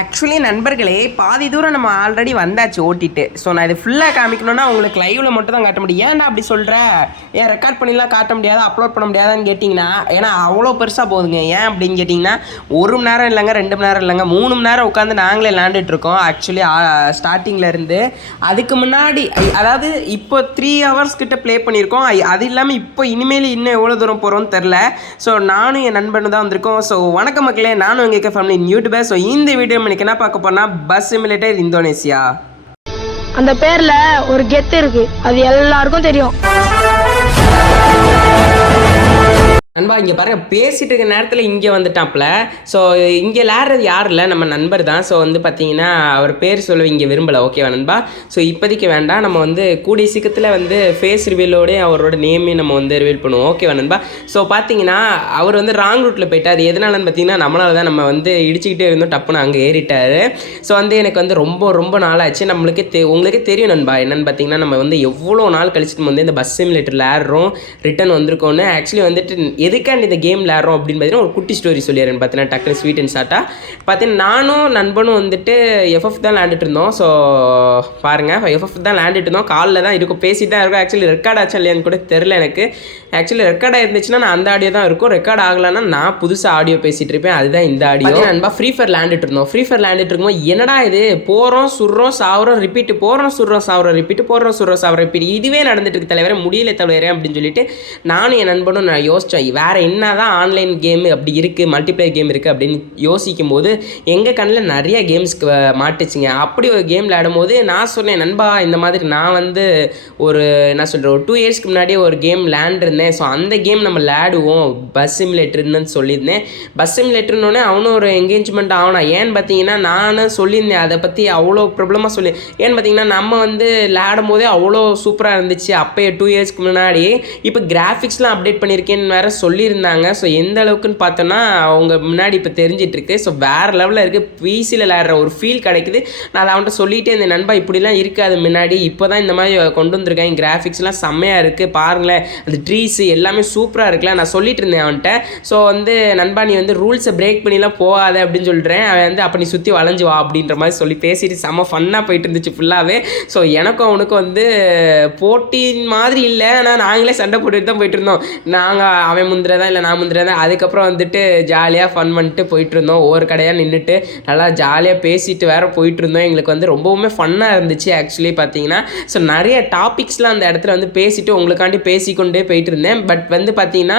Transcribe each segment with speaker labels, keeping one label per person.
Speaker 1: Actually நண்பர்களே பாதி தூரம் நம்ம ஆல்ரெடி வந்தாச்சு ஓட்டிட்டு. ஸோ நான் இது ஃபுல்லாக காமிக்கணும்னா உங்களுக்கு லைவில் மட்டும் தான் காட்ட முடியும். ஏன்டா அப்படி சொல்கிற ஏன் ரெக்கார்ட் பண்ணிலாம் காட்ட முடியாது? அப்லோட் பண்ண முடியாதான்னு கேட்டிங்கன்னா ஏன்னா அவ்வளோ பெருசாக போகுதுங்க. ஏன் அப்படின்னு கேட்டிங்கன்னா ஒரு மணி நேரம் இல்லைங்க ரெண்டு மணி நேரம் இல்லைங்க மூணு மணி நேரம் உட்காந்து நாங்களே விளாண்டுட்ருக்கோம் ஆக்சுவலி ஸ்டார்டிங்கில் இருந்து. அதுக்கு முன்னாடி அதாவது இப்போ த்ரீ ஹவர்ஸ் கிட்ட ப்ளே பண்ணியிருக்கோம். அது இல்லாமல் இப்போ இனிமேல் இன்னும் எவ்வளோ தூரம் போகிறோம்னு தெரில. ஸோ நானும் என் நண்பன் தான் வந்திருக்கோம். ஸோ வணக்க மக்களே நானும் எங்கள் ஃபேமிலி யூடியூபர் ஸோ இந்த வீடியோ இன்னைக்கு என்ன பார்க்க போனா பஸ் சிமுலேட்டர் இந்தோனேசியா
Speaker 2: அந்த பேர்ல ஒரு கெத்து இருக்கு. அது எல்லாருக்கும் தெரியும்.
Speaker 1: நண்பா இங்கே பாருங்க பேசிட்டு இருக்க நேரத்தில் இங்கே வந்துட்டாப்ல ஸோ இங்கே விளையாடுறது யார் இல்லை நம்ம நண்பர் தான். ஸோ வந்து பார்த்தீங்கன்னா அவர் பேர் சொல்ல இங்கே விரும்பலை. ஓகேவா நண்பா? ஸோ இப்போதைக்கு வேண்டாம். நம்ம வந்து கூடிய சீக்கிரத்தில் வந்து ஃபேஸ் ரிவீலோடய அவரோட நேமையும் நம்ம வந்து ரிவீல் பண்ணுவோம். ஓகேவா நண்பா? ஸோ பார்த்தீங்கன்னா அவர் வந்து ராங் ரூட்டில் போயிட்டார். எதனாலன்னு பார்த்தீங்கன்னா நம்மளால் தான் நம்ம வந்து இடிச்சுக்கிட்டே இருந்தோம். டப்புன்னு அங்கே ஏறிட்டார். ஸோ வந்து எனக்கு வந்து ரொம்ப ரொம்ப நாளாச்சு. நம்மளுக்கே தெ உங்களுக்கே தெரியும் நண்பா என்னென்னு பார்த்தீங்கன்னா நம்ம வந்து எவ்வளோ நாள் கழிச்சுட்டு வந்து இந்த பஸ் சிமுலேட்டர் ஏறுறோம். ரிட்டன் வந்திருக்கோன்னு ஆக்சுவலி வந்துட்டு எதுக்காண்டி இந்த கேம் விளையாடுறோம் அப்படின்னு பார்த்தீங்கன்னா ஒரு குட்டி ஸ்டோரி சொல்லிடுறேன். பார்த்தீங்கன்னா டக்குனு ஸ்வீட் அண்ட் ஷார்ட்டாக பார்த்தீங்கன்னா நானும் நண்பனும் வந்துட்டு எஃப்எஃப் தான் விளையாண்டுட்டு இருந்தோம். ஸோ பாருங்கள் எஃப்எஃப் தான் விளையாண்டுட்டு இருந்தோம். காலில் தான் இருக்கும். பேசிட்டு தான் இருக்கும். ஆக்சுவலி ரெக்கார்ட் ஆச்சா இல்லையான்னு கூட தெரில எனக்கு. ஆக்சுவலி ரெக்கார்ட் ஆயிருந்துச்சுன்னா நான் அந்த ஆடியோ தான் இருக்கும். ரெக்கார்ட் ஆகலைன்னா நான் புதுசாக ஆடியோ பேசிகிட்டு இருப்பேன். அதுதான் இந்த ஆடியோ நண்பா ஃப்ரீ ஃபயர் விளையாண்டுட்டு இருந்தோம். ஃப்ரீ ஃபயர் விளையாண்டுட்டு இருக்கும்போது என்னடா இது? போகிறோம் சுடுறோம் சாவுறோம் ரிப்பீட்டு போகிறோம் சுடுறோம் சாவுறோம் ரிப்பீட்டு போகிறோம் சுடுறோம் சாவுறோம் ரிப்பீட் இதுவே நடந்துட்டு இருக்கு தலைவரே முடியல தலைவரே அப்படின்னு சொல்லிட்டு நானும் என் நண்பனும் நான் யோசித்தேன் வேறு என்ன தான் ஆன்லைன் கேம் அப்படி இருக்குது மல்டிப்ளேயர் கேம் இருக்குது அப்படின்னு யோசிக்கும் போது எங்கள் கண்ணில் நிறைய கேம்ஸ்க்கு மாட்டுச்சுங்க. அப்படி ஒரு கேம் விளையாடும் போது நான் சொன்னேன் நண்பா இந்த மாதிரி நான் வந்து ஒரு என்ன சொல்கிறேன் ஒரு டூ இயர்ஸ்க்கு முன்னாடி ஒரு கேம் விளையாண்டுருந்தேன். ஸோ அந்த கேம் நம்ம விளையாடுவோம். பஸ் சிமுலேட்டர்னு சொல்லியிருந்தேன். பஸ் சிமுலேட்டர்னோடனே அவனும் ஒரு என்கேஜ்மெண்ட் ஆகணும் ஏன்னு பார்த்தீங்கன்னா நானும் சொல்லியிருந்தேன். அதை பற்றி அவ்வளோ ப்ராப்ளமாக சொல்லி ஏன்னு பார்த்தீங்கன்னா நம்ம வந்து விளையாடும் போதே அவ்வளோ சூப்பராக இருந்துச்சு. அப்போயே டூ இயர்ஸ்க்கு முன்னாடி இப்போ கிராஃபிக்ஸ்லாம் அப்டேட் பண்ணியிருக்கேன்னு வேறு சொல்லியிருந்தாங்க. ஸோ எந்த அளவுக்குன்னு பார்த்தோன்னா அவங்க முன்னாடி இப்போ தெரிஞ்சிட்டு இருக்கு ஸோ வேறு லெவலில் இருக்குது பிசியில் விளையாடுற ஒரு ஃபீல் கிடைக்குது. நான் அதை அவன்கிட்ட சொல்லிட்டே இந்த நண்பா இப்படிலாம் இருக்காது முன்னாடி. இப்போ தான் இந்த மாதிரி கொண்டு வந்திருக்காங்க கிராஃபிக்ஸ்லாம் செம்மையாக இருக்குது பாருங்களேன். அந்த ட்ரீஸு எல்லாமே சூப்பராக இருக்குல்ல. நான் சொல்லிட்டு இருந்தேன் அவன்கிட்ட. ஸோ வந்து நண்பா நீ வந்து ரூல்ஸை பிரேக் பண்ணிலாம் போகாத அப்படின்னு சொல்கிறேன் அவன் வந்து அப்போ நீ சுற்றி வளைஞ்சு வா அப்படின்ற மாதிரி சொல்லி பேசிட்டு செம்ம ஃபன்னாக போயிட்டு இருந்துச்சு ஃபுல்லாகவே ஸோ எனக்கும் அவனுக்கும் வந்து போட்டி மாதிரி இல்லை. ஆனால் நாங்களே சண்டை போட்டுட்டு தான் போயிட்டு இருந்தோம். நாங்கள் அவன் முந்திரதான் இல்லை நான் முந்திரதான் அதுக்கப்புறம் வந்துட்டு ஜாலியாக ஃபன் பண்ணிட்டு போயிட்டு இருந்தோம் ஒவ்வொரு கடையாக நின்றுட்டு நல்லா ஜாலியாக பேசிட்டு வேறு போயிட்டு இருந்தோம் எங்களுக்கு வந்து ரொம்பவுமே ஃபன்னாக இருந்துச்சு ஆக்சுவலி பார்த்தீங்கன்னா ஸோ நிறைய டாபிக்ஸ்லாம் அந்த இடத்துல வந்து பேசிட்டு உங்களுக்காண்டி பேசிக்கொண்டே போயிட்டு இருந்தேன் பட் வந்து பார்த்தீங்கன்னா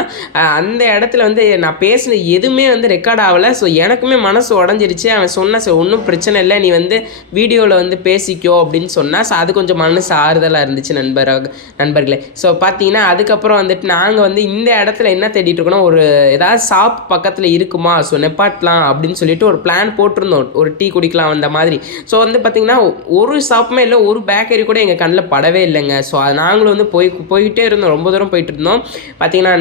Speaker 1: அந்த இடத்துல வந்து நான் பேசின எதுவுமே வந்து ரெக்கார்ட் ஆகலை. ஸோ எனக்குமே மனசு உடஞ்சிருச்சு. அவன் சொன்ன சார் ஒன்றும் பிரச்சனை இல்லை. நீ வந்து வீடியோவில் வந்து பேசிக்கோ அப்படின்னு சொன்னால் ஸோ அது கொஞ்சம் மனசு ஆறுதலாக இருந்துச்சு நண்பர் நண்பர்களே. ஸோ பார்த்தீங்கன்னா அதுக்கப்புறம் வந்துட்டு நாங்கள் வந்து இந்த இடத்துல என்ன தேடிட்டு இருக்கோன்னா ஒரு ஏதாவது ஷாப் பக்கத்தில் இருக்குமா? ஸோ நெப்பாட்டலாம் அப்படின்னு சொல்லிட்டு ஒரு பிளான் போட்டிருந்தோம். ஒரு டீ குடிக்கலாம் அந்த மாதிரி. ஸோ வந்து பார்த்தீங்கன்னா ஒரு ஷாப்புமே இல்லை ஒரு பேக்கரி கூட எங்கள் கண்ணில் படவே இல்லைங்க. ஸோ நாங்களும் வந்து போய் போயிட்டே இருந்தோம். ரொம்ப தூரம் போயிட்டு இருந்தோம். பார்த்தீங்கன்னா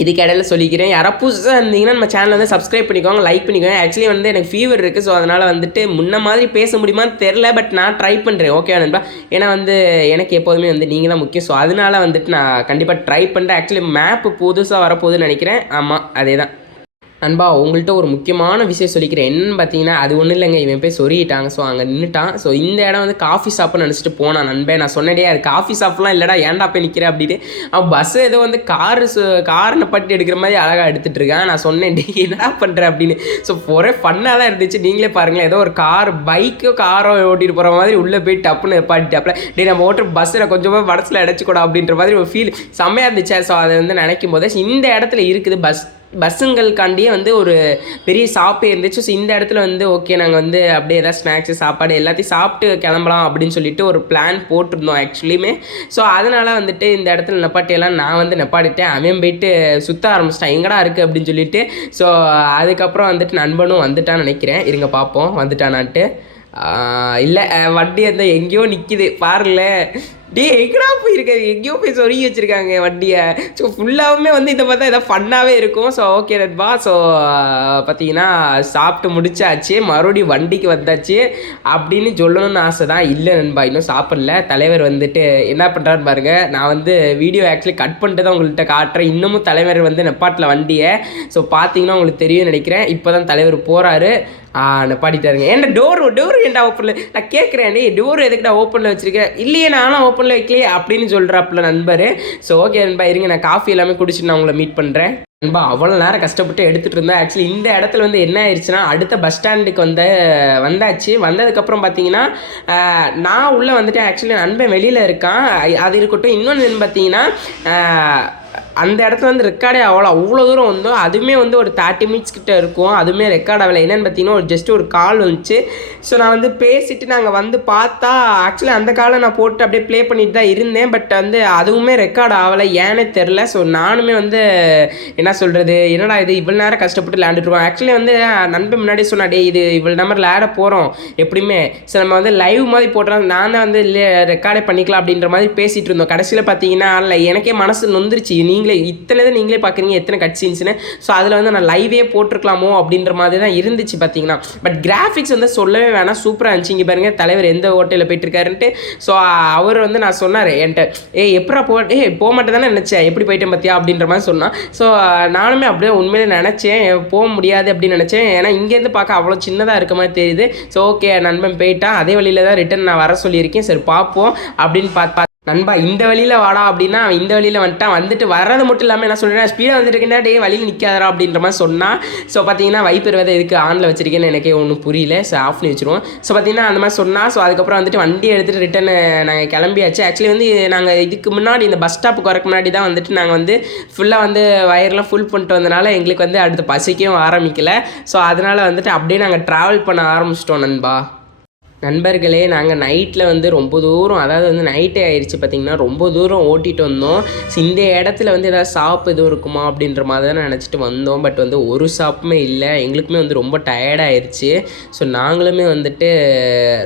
Speaker 1: இதுக்கு இடையில சொல்லிக்கிறேன். யாராவது புதுசாக இருந்தீங்கன்னா நம்ம சேனல் வந்து சப்ஸ்கிரைப் பண்ணிக்கோங்க லைக் பண்ணிக்கோங்க. ஆக்சுவலி வந்து எனக்கு ஃபீவர் இருக்குது ஸோ அதனால் வந்துட்டு முன்ன மாதிரி பேச முடியுமான்னு தெரில பட் நான் ட்ரை பண்ணுறேன் ஓகே நண்பா? ஏன்னா வந்து எனக்கு எப்போதுமே வந்து நீங்கள் தான் முக்கியம். ஸோ அதனால வந்துட்டு நான் கண்டிப்பாக ட்ரை பண்ணுறேன் ஆக்சுவலி மேப்பு புதுசாக வரப்போகுதுன்னு நினைக்கிறேன். ஆமாம் அதே தான் நண்பா உங்கள்கிட்ட ஒரு முக்கியமான விஷயம் சொல்லிக்கிறேன். என்னன்னு பார்த்தீங்கன்னா அது ஒன்றும் இல்லைங்க. இவன் போய் சொல்லிட்டாங்க ஸோ அங்கே நின்றுட்டான் ஸோ இந்த இடம் வந்து காஃபி ஷாப்னு நினச்சிட்டு போனான் நண்பே நான் சொன்னதே அது காஃபி ஷாப்லாம் இல்லைடா ஏன்டா போய் நிற்கிறேன் அப்படின்ட்டு அவன் பஸ்ஸு ஏதோ வந்து காரு காரனை நிப்பாட்டி எடுக்கிற மாதிரி அழகாக எடுத்துகிட்டு இருக்கான். நான் சொன்னேன் டே என்னடா பண்ணுறேன் அப்படின்னு. ஸோ ஒரே ஃபன்னாக தான் இருந்துச்சு. நீங்களே பாருங்களேன் ஏதோ ஒரு கார் பைக்கோ காரோ ஓட்டிட்டு போகிற மாதிரி உள்ளே போய் டப்புன்னு நிப்பாட்டிட்டாப்ல. டே நம்ம ஓட்டுற பஸ்ஸில் கொஞ்சமாக மனசில் அடைச்சிக்கூடா அப்படின்ற மாதிரி ஒரு ஃபீல் செம்மையாக இருந்துச்சு. ஸோ அதை வந்து நினைக்கும் போது இந்த இடத்துல இருக்குது பஸ் பஸ்ஸுங்களுக்காண்டியே வந்து ஒரு பெரிய ஷாப்பே இருந்துச்சு. ஸோ இந்த இடத்துல வந்து ஓகே நாங்கள் வந்து அப்படியே ஏதாவது ஸ்நாக்ஸு சாப்பாடு எல்லாத்தையும் சாப்பிட்டு கிளம்பலாம் அப்படின்னு சொல்லிட்டு ஒரு பிளான் போட்டிருந்தோம் ஆக்சுவலியுமே ஸோ அதனால் வந்துட்டு இந்த இடத்துல நெப்பாட்டியெல்லாம் நான் வந்து நெப்பாடிட்டேன் அவன் போயிட்டு சுற்ற ஆரம்பிச்சிட்டான். எங்கடா இருக்குது அப்படின்னு சொல்லிட்டு. ஸோ அதுக்கப்புறம் வந்துட்டு நண்பனும் வந்துட்டான்னு நினைக்கிறேன். இருங்க பார்ப்போம். வந்துட்டானான்ட்டு. இல்லை வண்டி அந்த எங்கேயோ நிற்கிது பாருங்களேன். டே எங்கடா போயிருக்காது எங்கேயோ போய் சொருகி வச்சிருக்காங்க வண்டியை. ஸோ ஃபுல்லாகவுமே வந்து இதை பார்த்தா எதாவது ஃபன்னாகவே இருக்கும். ஸோ ஓகே நட்பா. ஸோ பார்த்தீங்கன்னா சாப்பிட்டு முடிச்சாச்சு. மறுபடியும் வண்டிக்கு வந்தாச்சு. அப்படின்னு சொல்லணும்னு ஆசை தான் இல்லை நண்பா இன்னும் சாப்பிடல. தலைவர் வந்துட்டு என்ன பண்ணுறான்னு பாருங்க. நான் வந்து வீடியோ ஆக்சுவலி கட் பண்ணிட்டு தான் உங்கள்கிட்ட காட்டுறேன். இன்னமும் தலைவர் வந்து நெப்பாட்டில் வண்டியை. ஸோ பார்த்தீங்கன்னா உங்களுக்கு தெரியும் நினைக்கிறேன். இப்போ தான் தலைவர் போகிறாரு ஆ பாடிட்டாருங்க ஏன்டா டோர் டோர் ஏன்டா ஓப்பனில் நான் கேட்குறேன் டே டோர் எதுக்குடா ஓப்பனில் வச்சுருக்கேன் இல்லையே நானும் ஓப்பனில் வைக்கலையே அப்படின்னு சொல்கிறாப்புல நண்பர். ஸோ ஓகே நண்பா இருங்க நான் காஃபி எல்லாமே குடிச்சிட்டு நான் உங்களை மீட் பண்ணுறேன் நண்பா அவ்வளோ நேரம் கஷ்டப்பட்டு எடுத்துகிட்டு இருந்தேன் ஆக்சுவலி இந்த இடத்துல வந்து என்ன ஆயிடுச்சுன்னா அடுத்த பஸ் ஸ்டாண்டுக்கு வந்து வந்தாச்சு. வந்ததுக்கப்புறம் பார்த்தீங்கன்னா நான் உள்ளே வந்துட்டு ஆக்சுவலி நண்பன் வெளியில் இருக்கான். அது இருக்கட்டும். இன்னொன்று பார்த்தீங்கன்னா அந்த இடத்துல வந்து ரெக்கார்டே ஆகலை அவ்வளோ தூரம் வந்தோம் அதுவுமே வந்து ஒரு தேர்ட்டி மினிட்ஸ் கிட்ட இருக்கும். அதுவுமே ரெக்கார்ட் ஆகலை. என்னென்னு பார்த்தீங்கன்னா ஒரு ஜஸ்ட் ஒரு கால் வந்துச்சு. ஸோ நான் வந்து பேசிட்டு நாங்கள் வந்து பார்த்தா ஆக்சுவலி அந்த காலை நான் போட்டு அப்படியே ப்ளே பண்ணிட்டு தான் இருந்தேன். பட் வந்து அதுவுமே ரெக்கார்ட் ஆகலை. ஏன்னே தெரில ஸோ நானுமே வந்து என்ன சொல்கிறது என்னடா இது? இவ்வளோ நேரம் கஷ்டப்பட்டு விளையாண்டுருக்கோம் ஆக்சுவலி வந்து நண்பன் முன்னாடி சொன்னா டே இது இவ்வளோ நம்பர் விளையாட போகிறோம் எப்படியுமே. ஸோ நம்ம வந்து லைவ் மாதிரி போட்டோம் நான் தான் வந்து ரெக்கார்டே பண்ணிக்கலாம் அப்படின்ற மாதிரி பேசிகிட்டு இருந்தோம். கடைசியில் பார்த்தீங்கன்னா இல்லை எனக்கே மனசு நொந்துருச்சு. நீ நீங்களே இத்தனை தான் நீங்களே பார்க்குறீங்க எத்தனை கட் சீன்ஸ்னு ஸோ அதில் வந்து நான் லைவே போட்டிருக்கலாமோ அப்படின்ற மாதிரி தான் இருந்துச்சு பார்த்தீங்கன்னா பட் கிராஃபிக்ஸ் வந்து சொல்லவே வேணாம். சூப்பராக இருந்துச்சு இங்கே பாருங்கள் தலைவர் எந்த ஹோட்டலில் போயிட்டுருக்காருன்ட்டு. ஸோ அவர் வந்து நான் சொன்னார் என்கிட்ட ஏ எப்படா போ ஏ போக மாட்டேன் தானே நினச்சேன். எப்படி போயிட்டேன் பார்த்தியா அப்படின்ற மாதிரி சொன்னான். ஸோ நானுமே அப்படியே உண்மையிலே நினச்சேன் போக முடியாது அப்படின்னு நினச்சேன். ஏன்னா இங்கேருந்து பார்க்க அவ்வளோ சின்னதாக இருக்க மாதிரி தெரியுது. ஸோ ஓகே நண்பன் போயிட்டான். அதே வழியில் தான் ரிட்டன் நான் வர சொல்லியிருக்கேன். சரி பார்ப்போம் அப்படின்னு பார்த்து நண்பா இந்த வழியில் வாடா அப்படின்னா அவன் இந்த வழியில் வந்துட்டான் வந்துட்டு வர்றது மட்டும் இல்லாமல் என்ன சொல்கிறேன் ஸ்பீடாக வந்துட்டு இருக்கேன்னா டே வழியில் நிற்காதரா அப்படின்ற மாதிரி சொன்னால் ஸோ பார்த்தீங்கன்னா வைப்பர் விதை எதுக்கு ஆனில் வச்சிருக்கேன்னு எனக்கே ஒன்றும் புரியல ஸோ ஆஃப் பண்ணி வச்சிருவோம். ஸோ பார்த்தீங்கன்னா அந்த மாதிரி சொன்னால் ஸோ அதுக்கப்புறம் வந்துட்டு வண்டி எடுத்துகிட்டு ரிட்டன் நாங்கள் கிளம்பியாச்சு. ஆக்சுவலி வந்து நாங்கள் இதுக்கு முன்னாடி இந்த பஸ் ஸ்டாப்புக்கு வரக்கு முன்னாடி தான் வந்துட்டு நாங்கள் வந்து ஃபுல்லாக வந்து வயர்லாம் ஃபுல் பண்ணிட்டு வந்தனால எங்களுக்கு வந்து அடுத்து பசிக்கும் ஆரம்பிக்கல. ஸோ அதனால் வந்துட்டு அப்படியே நாங்கள் ட்ராவல் பண்ண ஆரம்பிச்சிட்டோம் நண்பா. நண்பர்களே நாங்கள் நைட்டில் வந்து ரொம்ப தூரம் அதாவது வந்து நைட்டே ஆயிடுச்சு பார்த்திங்கன்னா ரொம்ப தூரம் ஓட்டிட்டு வந்தோம். ஸோ இந்த இடத்துல வந்து ஏதாவது ஷாப் எதுவும் இருக்குமா அப்படின்ற மாதிரி தான் நினச்சிட்டு வந்தோம். பட் வந்து ஒரு ஷாப்புமே இல்லை. எங்களுக்குமே வந்து ரொம்ப டயர்டாயிருச்சு ஸோ நாங்களுமே வந்துட்டு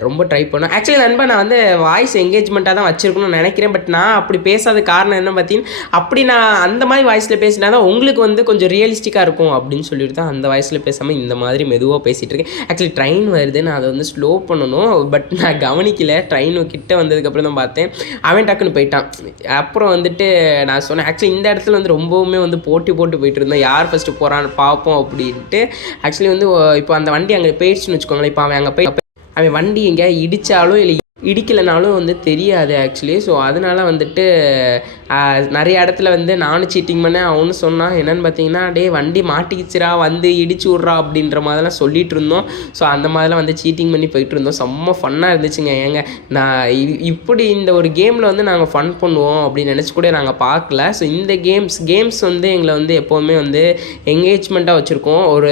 Speaker 1: ரொம்ப ட்ரை பண்ணோம். ஆக்சுவலி நண்பா நான் வந்து வாய்ஸ் என்கேஜ்மெண்ட்டாக தான் வச்சுருக்கணும்னு நினைக்கிறேன். பட் நான் அப்படி பேசாத காரணம் என்ன பார்த்தீங்கன்னா அப்படி நான் அந்த மாதிரி வாய்ஸில் பேசினா தான் உங்களுக்கு வந்து கொஞ்சம் ரியலிஸ்டிக்காக இருக்கும் அப்படின்னு சொல்லிட்டு தான் அந்த வாய்ஸில் பேசாமல் இந்த மாதிரி மெதுவாக பேசிகிட்டு இருக்கேன். ஆக்சுவலி ட்ரெயின் வருது. நான் அதை வந்து ஸ்லோ பண்ணணும். பட் நான் கவனிக்கல. ட்ரெயின் கிட்டே வந்ததுக்கப்புறம் தான் பார்த்தேன். அவன் டக்குன்னு போயிட்டான். அப்புறம் வந்துட்டு நான் சொன்னேன் ஆக்சுவலி இந்த இடத்துல வந்து ரொம்பவுமே வந்து போட்டி போட்டு போயிட்டு இருந்தோம் யார் ஃபஸ்ட்டு போகிறான்னு பார்ப்போம் அப்படின்ட்டு. ஆக்சுவலி வந்து இப்போ அந்த வண்டி அங்கே போயிடுச்சுன்னு வச்சுக்கோங்களேன். இப்போ அவன் அங்கே போய் அவன் வண்டி எங்கேயா இடித்தாலும் இல்லை இடிக்கலைனாலும் வந்து தெரியாது ஆக்சுவலி ஸோ அதனால வந்துட்டு நிறைய இடத்துல வந்து நானும் சீட்டிங் பண்ணேன். அவனும் சொன்னான் என்னென்னு பார்த்தீங்கன்னா டே வண்டி மாட்டிக்கிச்சுரா வந்து இடிச்சு விட்றா அப்படின்ற மாதிரிலாம் சொல்லிட்டு இருந்தோம். ஸோ அந்த மாதிரிலாம் வந்து சீட்டிங் பண்ணி போயிட்டு இருந்தோம். செம்ம ஃபன்னாக இருந்துச்சுங்க. ஏங்க நான் இ- இப்படி இந்த ஒரு கேமில் வந்து நாங்கள் ஃபன் பண்ணுவோம் அப்படின்னு நினச்சி கூட நாங்கள் பார்க்கல ஸோ இந்த கேம்ஸ் கேம்ஸ் வந்து எங்களை வந்து எப்போவுமே வந்து எங்கேஜ்மெண்ட்டாக வச்சுருக்கோம். ஒரு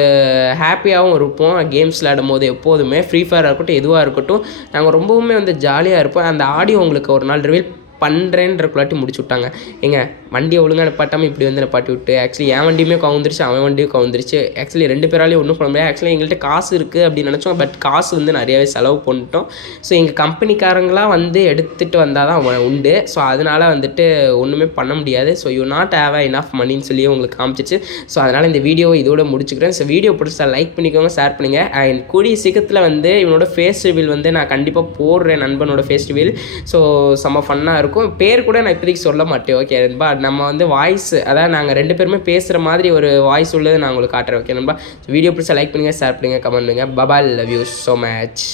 Speaker 1: ஹாப்பியாகவும் இருப்போம். கேம்ஸ் விளையாடும் போது எப்போதுமே ஃப்ரீ ஃபயராக இருக்கட்டும் எதுவாக இருக்கட்டும் நாங்கள் ரொம்பவுமே வந்து ஜாலியாக இருப்போம். அந்த ஆடியோ உங்களுக்கு ஒரு நாள் ரிவீல் பண்ணுறேன்றக்குள்ளாட்டி முடிச்சு விட்டாங்க ஏங்க வண்டியை ஒழுங்காக நிப்பாட்டாமல் இப்படி வந்து நிப்பாட்டி விட்டு ஆக்சுவலி என் வண்டியுமே கவுந்துருச்சு அவன் வண்டியும் கவுந்துருச்சு. ஆக்சுவலி ரெண்டு பேராலையும் ஒன்றும் பண்ண முடியாது. ஆக்சுவலி எங்கள்கிட்ட காசு இருக்குது அப்படின்னு நினச்சோம். பட் காசு வந்து நிறையாவே செலவு பண்ணிட்டோம். ஸோ எங்கள் கம்பெனிக்காரங்களாம் வந்து எடுத்துகிட்டு வந்தால் தான் உண்டு. ஸோ அதனால் வந்துட்டு ஒன்றுமே பண்ண முடியாது. So you not have enough மணின்னு சொல்லி உங்களுக்கு காமிச்சிச்சு. ஸோ அதனால் இந்த வீடியோவை இதோட முடிச்சுக்கிறேன். ஸோ வீடியோ பிடிச்சா லைக் பண்ணிக்கோங்க ஷேர் பண்ணுங்கள் அண்ட் கூடிய சீக்கிரத்தில் வந்து இவனோட ஃபேஸ் ரிவீல் வந்து நான் கண்டிப்பாக போடுறேன் நண்பனோட ஃபேஸ் ரிவீல் ஸோ செம்ம ஃபன்னாக இருக்கும். பேர் கூட நான் இப்போதைக்கு சொல்ல மாட்டேன். ஓகே நண்பா நம்ம வந்து வாய்ஸ் அதாவது நாங்கள் ரெண்டு பேருமே பேசுகிற மாதிரி ஒரு வாய்ஸ் உள்ளதை நான் உங்களுக்கு காட்டுறேன் ஓகே நண்பா? வீடியோ பிடிச்சா லைக் பண்ணுங்கள் ஷேர் பண்ணுங்கள் கமெண்ட் பண்ணுங்கள் பபால் லவ் யூ ஸோ மச்